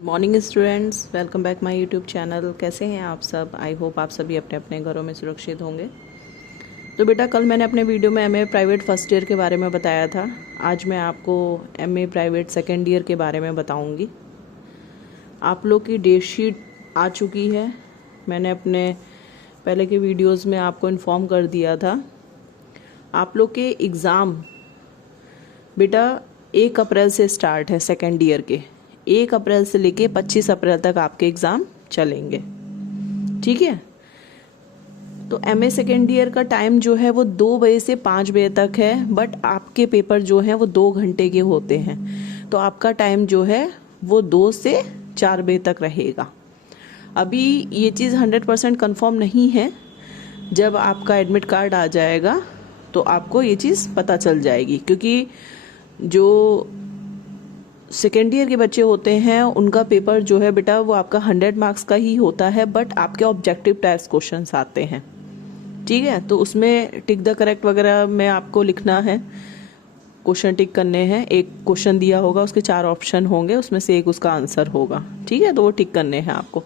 Morning students, welcome back my YouTube channel. कैसे हैं आप सब? आई होप आप सभी अपने अपने घरों में सुरक्षित होंगे। तो बेटा, कल मैंने अपने वीडियो में एमए प्राइवेट फर्स्ट ईयर के बारे में बताया था। आज मैं आपको एमए प्राइवेट सेकेंड ईयर के बारे में बताऊंगी। आप लोग की डेट शीट आ चुकी है। मैंने अपने पहले के वीडियोज़ में आपको इन्फॉर्म कर दिया था। आप लोग के एग्ज़ाम बेटा 1 अप्रैल से स्टार्ट है। सेकेंड ईयर के 1 अप्रैल से लेके 25 अप्रैल तक आपके एग्ज़ाम चलेंगे, ठीक है। तो एमए सेकेंड ईयर का टाइम जो है वो 2 बजे से 5 बजे तक है, बट आपके पेपर जो हैं वो 2 घंटे के होते हैं। तो आपका टाइम जो है वो 2 से 4 बजे तक रहेगा। अभी ये चीज़ 100% कन्फर्म नहीं है। जब आपका एडमिट कार्ड आ जाएगा तो आपको ये चीज़ पता चल जाएगी, क्योंकि जो सेकेंड ईयर के बच्चे होते हैं उनका पेपर जो है बेटा वो आपका 100 मार्क्स का ही होता है, बट आपके ऑब्जेक्टिव टाइप्स क्वेश्चंस आते हैं, ठीक है। तो उसमें टिक द करेक्ट वगैरह में आपको लिखना है, क्वेश्चन टिक करने हैं। एक क्वेश्चन दिया होगा, उसके 4 ऑप्शन होंगे, उसमें से एक उसका आंसर होगा, ठीक है। तो वो टिक करने हैं आपको।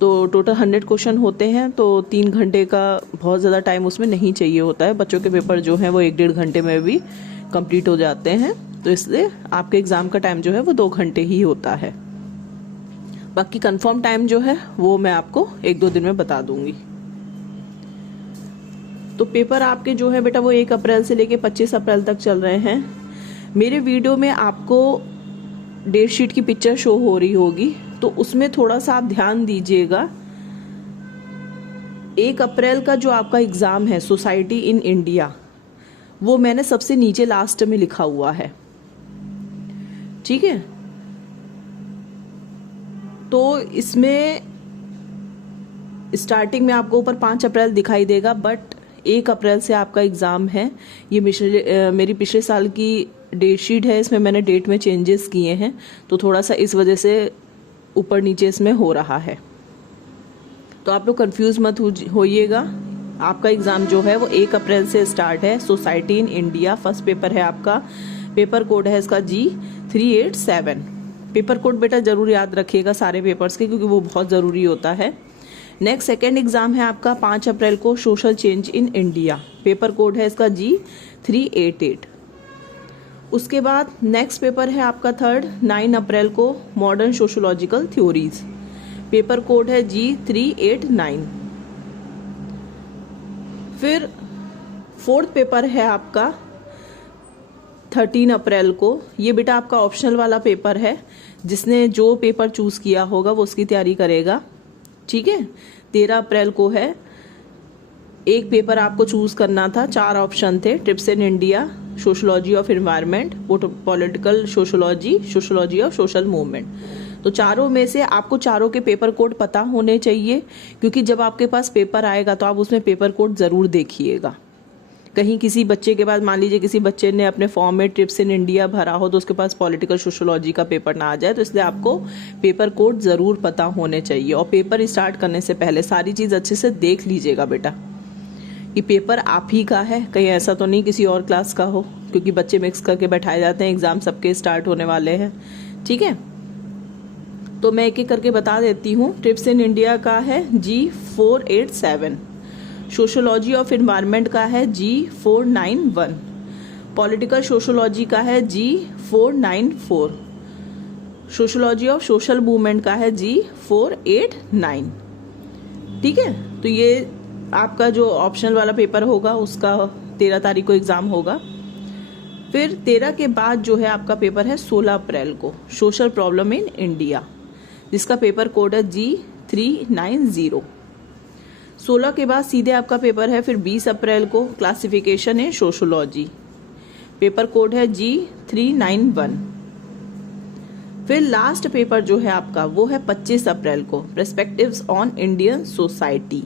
तो टोटल 100 क्वेश्चन होते हैं, तो 3 घंटे का बहुत ज़्यादा टाइम उसमें नहीं चाहिए होता है। बच्चों के पेपर जो हैं वो 1-1.5 घंटे में भी कंप्लीट हो जाते हैं। तो इसलिए आपके एग्ज़ाम का टाइम जो है वो 2 घंटे ही होता है। बाकी कंफर्म टाइम जो है वो मैं आपको 1-2 दिन में बता दूंगी। तो पेपर आपके जो है बेटा वो 1 अप्रैल से लेके 25 अप्रैल तक चल रहे हैं। मेरे वीडियो में आपको डेट शीट की पिक्चर शो हो रही होगी, तो उसमें थोड़ा सा आप ध्यान दीजिएगा। 1 अप्रैल का जो आपका एग्ज़ाम है सोसाइटी इन इंडिया, वो मैंने सबसे नीचे लास्ट में लिखा हुआ है, ठीक है। तो इसमें स्टार्टिंग में आपको ऊपर 5 अप्रैल दिखाई देगा, बट 1 अप्रैल से आपका एग्ज़ाम है। ये मेरी पिछले साल की डेट शीट है, इसमें मैंने डेट में चेंजेस किए हैं, तो थोड़ा सा इस वजह से ऊपर नीचे इसमें हो रहा है। तो आप लोग कंफ्यूज मत होइएगा। आपका एग्ज़ाम जो है वो 1 अप्रैल से स्टार्ट है। Society in India first paper है आपका। पेपर कोड है इसका G387। पेपर कोड बेटा जरूर याद रखिएगा सारे पेपर्स के, क्योंकि वो बहुत ज़रूरी होता है। नेक्स्ट सेकेंड एग्ज़ाम है आपका 5 अप्रैल को, social change in India. Paper code है इसका G388। उसके बाद नेक्स्ट पेपर है आपका थर्ड 9 अप्रैल को, modern sociological theories. Paper code है G389। फिर फोर्थ पेपर है आपका 13 अप्रैल को। ये बेटा आपका ऑप्शनल वाला पेपर है, जिसने जो पेपर चूज किया होगा वो उसकी तैयारी करेगा, ठीक है। 13 अप्रैल को है। एक पेपर आपको चूज करना था, 4 ऑप्शन थे। Trips in India, sociology of environment, political sociology, sociology of social movement. तो चारों में से आपको चारों के पेपर कोड पता होने चाहिए, क्योंकि जब आपके पास पेपर आएगा तो आप उसमें पेपर कोड जरूर देखिएगा। कहीं किसी बच्चे के पास, मान लीजिए किसी बच्चे ने अपने फॉर्म में ट्रिप्स इन इंडिया भरा हो, तो उसके पास पॉलिटिकल सोशोलॉजी का पेपर ना आ जाए। तो इसलिए आपको पेपर कोड जरूर पता होने चाहिए, और पेपर स्टार्ट करने से पहले सारी चीज अच्छे से देख लीजिएगा बेटा कि पेपर आप ही का है, कहीं ऐसा तो नहीं किसी और क्लास का हो, क्योंकि बच्चे मिक्स करके बैठाए जाते हैं। एग्जाम सबके स्टार्ट होने वाले हैं, ठीक है। तो मैं एक एक करके बता देती हूँ। ट्रिप्स इन इंडिया का है G487। सोशोलॉजी ऑफ एनवायरनमेंट का है G491। पॉलिटिकल सोशोलॉजी का है G494। Sociology of social movement का है G489, ठीक है। तो ये आपका जो ऑप्शनल वाला पेपर होगा उसका 13 तारीख को एग्जाम होगा। फिर 13 के बाद जो है आपका पेपर है 16 अप्रैल को, सोशल प्रॉब्लम इन इंडिया, जिसका पेपर कोड है G390। 16 के बाद सीधे आपका पेपर है फिर 20 अप्रैल को, क्लासिफिकेशन है सोशोलॉजी। पेपर कोड है G391। फिर लास्ट पेपर जो है आपका वो है 25 अप्रैल को, perspectives on Indian society,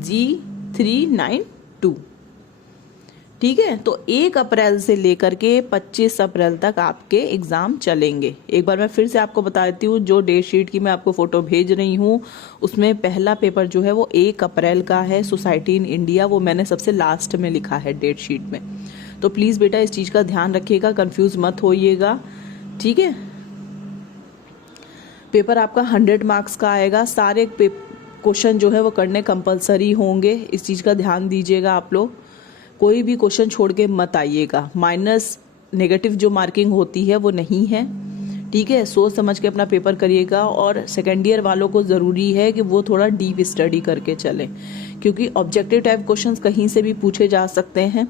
G392, ठीक है। तो 1 अप्रैल से लेकर के 25 अप्रैल तक आपके एग्जाम चलेंगे। एक बार मैं फिर से आपको बता देती हूँ, जो डेट शीट की मैं आपको फोटो भेज रही हूँ उसमें पहला पेपर जो है वो 1 अप्रैल का है, सोसाइटी इन इंडिया। वो मैंने सबसे लास्ट में लिखा है डेट शीट में। तो प्लीज बेटा इस चीज का ध्यान रखिएगा, कंफ्यूज मत होइएगा, ठीक है। पेपर आपका 100 मार्क्स का आएगा। सारे क्वेश्चन जो है वो करने कंपलसरी होंगे, इस चीज़ का ध्यान दीजिएगा आप लोग। कोई भी क्वेश्चन छोड़ के मत आइएगा। माइनस नेगेटिव जो मार्किंग होती है वो नहीं है, ठीक है। सोच समझ के अपना पेपर करिएगा। और सेकेंड ईयर वालों को ज़रूरी है कि वो थोड़ा डीप स्टडी करके चलें, क्योंकि ऑब्जेक्टिव टाइप क्वेश्चंस कहीं से भी पूछे जा सकते हैं,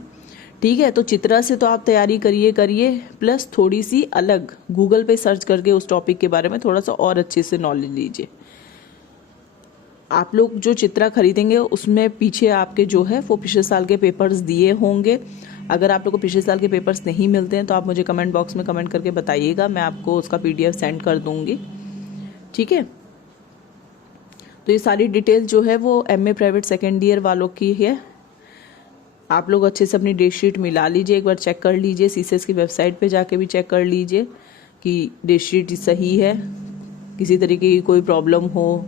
ठीक है। तो चित्रा से तो आप तैयारी करिए, प्लस थोड़ी सी अलग गूगल पे सर्च करके उस टॉपिक के बारे में थोड़ा सा और अच्छे से नॉलेज लीजिए। आप लोग जो चित्रा खरीदेंगे उसमें पीछे आपके जो है वो पिछले साल के पेपर्स दिए होंगे। अगर आप लोग को पिछले साल के पेपर्स नहीं मिलते हैं तो आप मुझे कमेंट बॉक्स में कमेंट करके बताइएगा, मैं आपको उसका PDF सेंड कर दूंगी, ठीक है। तो ये सारी डिटेल जो है वो MA प्राइवेट सेकेंड ईयर वालों की है। आप लोग अच्छे से अपनी डेट शीट मिला लीजिए, एक बार चेक कर लीजिए। CCS की वेबसाइट पे जाके भी चेक कर लीजिए कि डेट शीट सही है, किसी तरीके की कोई प्रॉब्लम हो